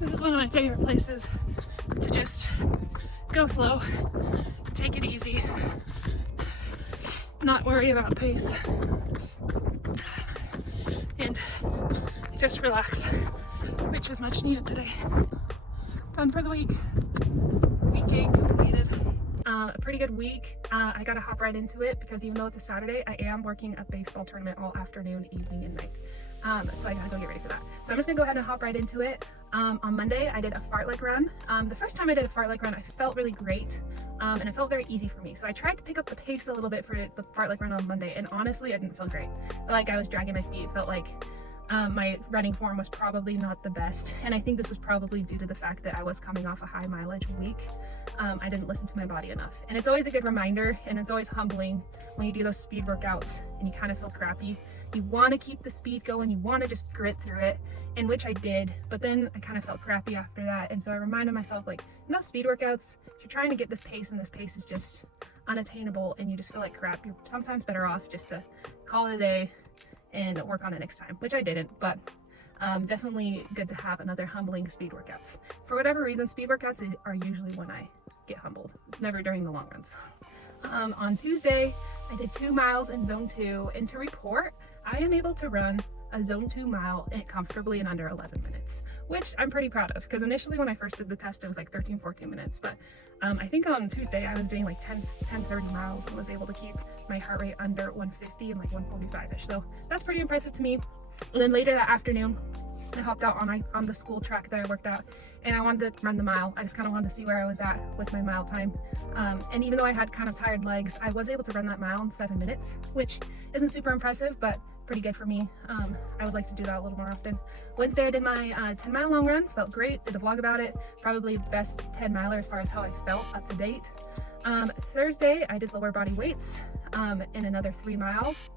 This is one of my favorite places to just go slow, take it easy, not worry about pace, and just relax, which is much needed today. Done for the week. Week 8 completed. A pretty good week. I gotta hop right into it because even though it's a Saturday, I am working a baseball tournament all afternoon, evening, and night. So I gotta go get ready for that. So I'm just gonna go ahead and hop right into it. On Monday, I did a Fartlek Run. The first time I did a Fartlek Run, I felt really great, and it felt very easy for me. So I tried to pick up the pace a little bit for the Fartlek Run on Monday, and honestly, I didn't feel great. I felt like I was dragging my feet. It felt like my running form was probably not the best, and I think this was probably due to the fact that I was coming off a high mileage week. I didn't listen to my body enough, and it's always a good reminder, and it's always humbling when you do those speed workouts and you kind of feel crappy. You want to keep the speed going, you want to just grit through it, and which I did, but then I kind of felt crappy after that. And so I reminded myself, like, in those speed workouts, if you're trying to get this pace and this pace is just unattainable and you just feel like crap, you're sometimes better off just to call it a day and work on it next time, which I didn't, but definitely good to have another humbling speed workouts. For whatever reason, speed workouts are usually when I get humbled. It's never during the long runs. On Tuesday, I did 2 miles in zone 2, and to report, I am able to run a zone 2 mile comfortably in under 11 minutes, which I'm pretty proud of, because initially when I first did the test, it was like 13-14 minutes, but I think on Tuesday I was doing like 10-30 miles and was able to keep my heart rate under 150 and like 145-ish, so that's pretty impressive to me. And then later that afternoon, I hopped out on the school track that I worked out, and I wanted to run the mile. I just kind of wanted to see where I was at with my mile time. And even though I had kind of tired legs, I was able to run that mile in 7 minutes, which isn't super impressive, but pretty good for me. I would like to do that a little more often. Wednesday, I did my 10-mile long run. Felt great. Did a vlog about it. Probably best 10-miler as far as how I felt up to date. Thursday, I did lower body weights in another 3 miles.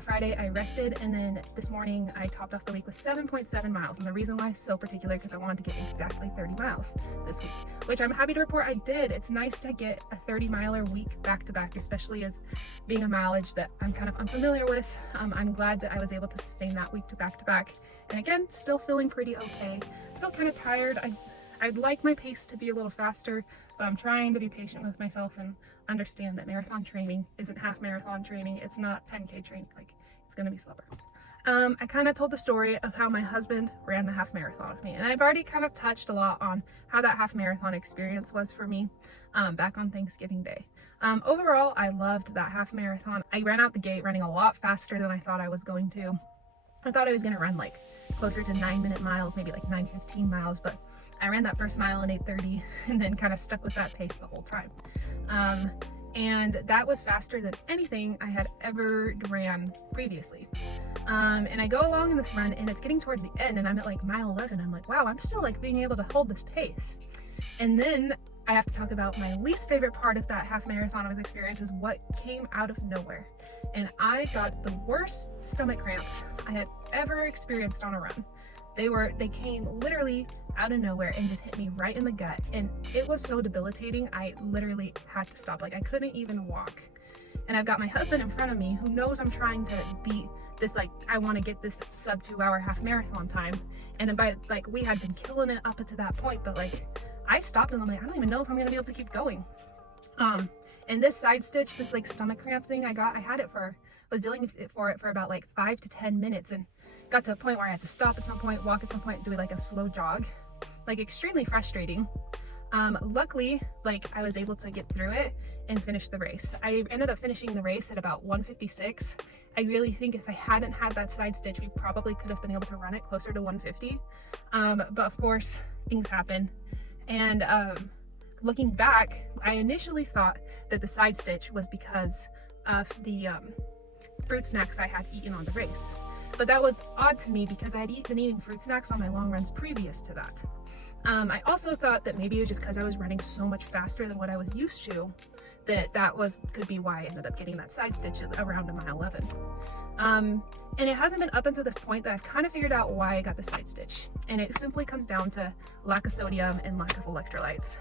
Friday I rested, and then this morning I topped off the week with 7.7 miles, and the reason why is so particular because I wanted to get exactly 30 miles this week, which I'm happy to report I did. It's nice to get a 30-miler week back to back, especially as being a mileage that I'm kind of unfamiliar with. I'm glad that I was able to sustain that week to back, and again, still feeling pretty okay. Still kind of tired. I'd like my pace to be a little faster, but I'm trying to be patient with myself and understand that marathon training isn't half marathon training. It's not 10K training. Like, it's gonna be slower. I kind of told the story of how my husband ran the half marathon with me, and I've already kind of touched a lot on how that half marathon experience was for me back on Thanksgiving Day. Overall, I loved that half marathon. I ran out the gate running a lot faster than I thought I was going to. I thought I was gonna run like closer to 9-minute miles, maybe like 9:15 miles, but I ran that first mile in 8:30 and then kind of stuck with that pace the whole time. And that was faster than anything I had ever ran previously. And I go along in this run, and it's getting toward the end, and I'm at like mile 11. I'm like, wow, I'm still like being able to hold this pace. And then I have to talk about my least favorite part of that half marathon I was experiencing, is what came out of nowhere. And I got the worst stomach cramps I had ever experienced on a run. They came literally out of nowhere and just hit me right in the gut, and it was so debilitating. I literally had to stop. Like, I couldn't even walk. And I've got my husband in front of me who knows I'm trying to beat this, like, I want to get this sub 2-hour half marathon time, and by like we had been killing it up to that point, but like I stopped and I'm like, I don't even know if I'm gonna be able to keep going. And this side stitch, this like stomach cramp thing I was dealing with it for about like 5 to 10 minutes, and got to a point where I had to stop at some point, walk at some point, do like a slow jog. Like, extremely frustrating. Luckily, like, I was able to get through it and finish the race. I ended up finishing the race at about 1:56. I really think if I hadn't had that side stitch, we probably could have been able to run it closer to 1:50. But of course, things happen. And looking back, I initially thought that the side stitch was because of the fruit snacks I had eaten on the race. But that was odd to me because I had been eating fruit snacks on my long runs previous to that. I also thought that maybe it was just because I was running so much faster than what I was used to, could be why I ended up getting that side stitch around a mile 11. And it hasn't been up until this point that I've kind of figured out why I got the side stitch. And it simply comes down to lack of sodium and lack of electrolytes.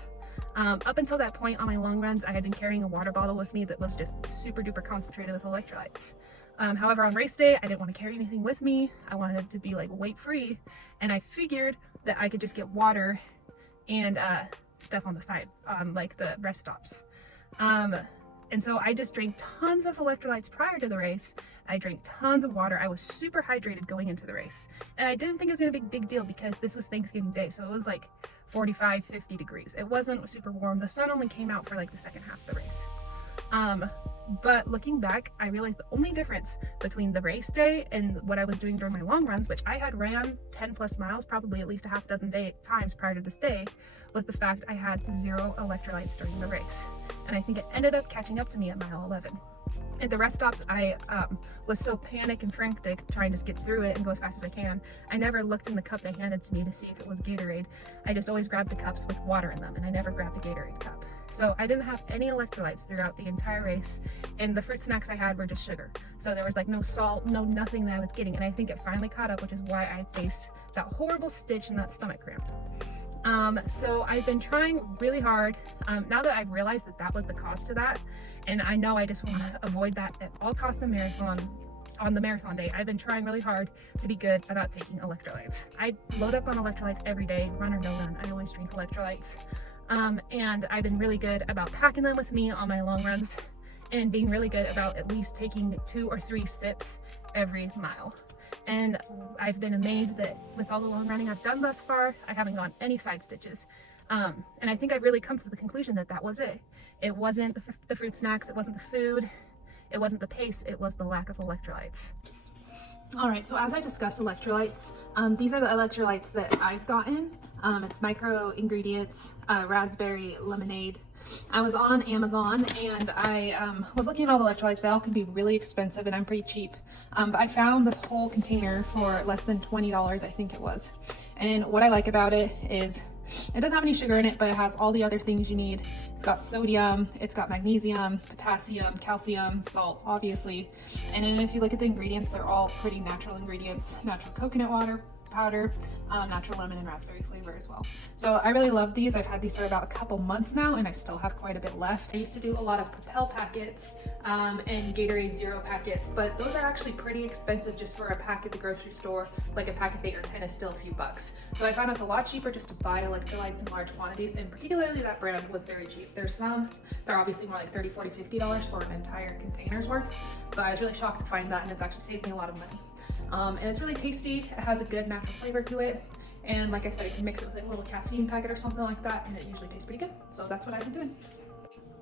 Up until that point on my long runs, I had been carrying a water bottle with me that was just super duper concentrated with electrolytes. However, on race day, I didn't want to carry anything with me. I wanted it to be like weight free, and I figured that I could just get water and stuff on the side, like the rest stops. And so I just drank tons of electrolytes prior to the race. I drank tons of water. I was super hydrated going into the race. And I didn't think it was gonna be a big deal because this was Thanksgiving Day. So it was like 45, 50 degrees. It wasn't super warm. The sun only came out for like the second half of the race. But looking back, I realized the only difference between the race day and what I was doing during my long runs, which I had ran 10 plus miles, probably at least a half dozen times prior to this day, was the fact I had 0 electrolytes during the race. And I think it ended up catching up to me at mile 11. At the rest stops, I was so panic and frantic trying to get through it and go as fast as I can. I never looked in the cup they handed to me to see if it was Gatorade. I just always grabbed the cups with water in them, and I never grabbed a Gatorade cup. So I didn't have any electrolytes throughout the entire race, and the fruit snacks I had were just sugar. So there was like no salt, no nothing that I was getting, and I think it finally caught up, which is why I faced that horrible stitch and that stomach cramp. So I've been trying really hard, now that I've realized that that was the cause to that, and I know I just want to avoid that at all costs on the marathon day. I've been trying really hard to be good about taking electrolytes. I load up on electrolytes every day, run or no run. I always drink electrolytes. And I've been really good about packing them with me on my long runs and being really good about at least taking 2 or 3 sips every mile. And I've been amazed that with all the long running I've done thus far, I haven't gone any side stitches. And I think I've really come to the conclusion that that was it. It wasn't the fruit snacks, it wasn't the food, it wasn't the pace, it was the lack of electrolytes. All right, so as I discussed electrolytes, these are the electrolytes that I've gotten. It's micro ingredients, raspberry lemonade. I was on Amazon and I was looking at all the electrolytes. They all can be really expensive and I'm pretty cheap. But I found this whole container for less than $20, I think it was. And what I like about it is it doesn't have any sugar in it, but it has all the other things you need. It's got sodium, it's got magnesium, potassium, calcium, salt, obviously. And then if you look at the ingredients, they're all pretty natural ingredients. Natural coconut water powder, natural lemon and raspberry flavor as well. So I really love these. I've had these for about a couple months now and I still have quite a bit left. I used to do a lot of Propel packets and Gatorade Zero packets, but those are actually pretty expensive just for a pack at the grocery store. Like a pack of 8 or 10 is still a few bucks. So I found it's a lot cheaper just to buy electrolytes in large quantities, and particularly that brand was very cheap. There's some, they're obviously more like $30, $40, $50 for an entire container's worth, but I was really shocked to find that, and it's actually saved me a lot of money. And it's really tasty. It has a good natural flavor to it. And like I said, you can mix it with like a little caffeine packet or something like that, and it usually tastes pretty good. So that's what I've been doing.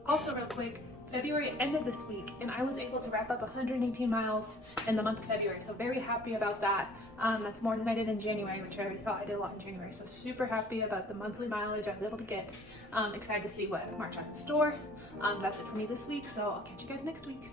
Also real quick, February ended this week and I was able to wrap up 118 miles in the month of February. So very happy about that. That's more than I did in January, which I already thought I did a lot in January. So super happy about the monthly mileage I was able to get. Excited to see what March has in store. That's it for me this week. So I'll catch you guys next week.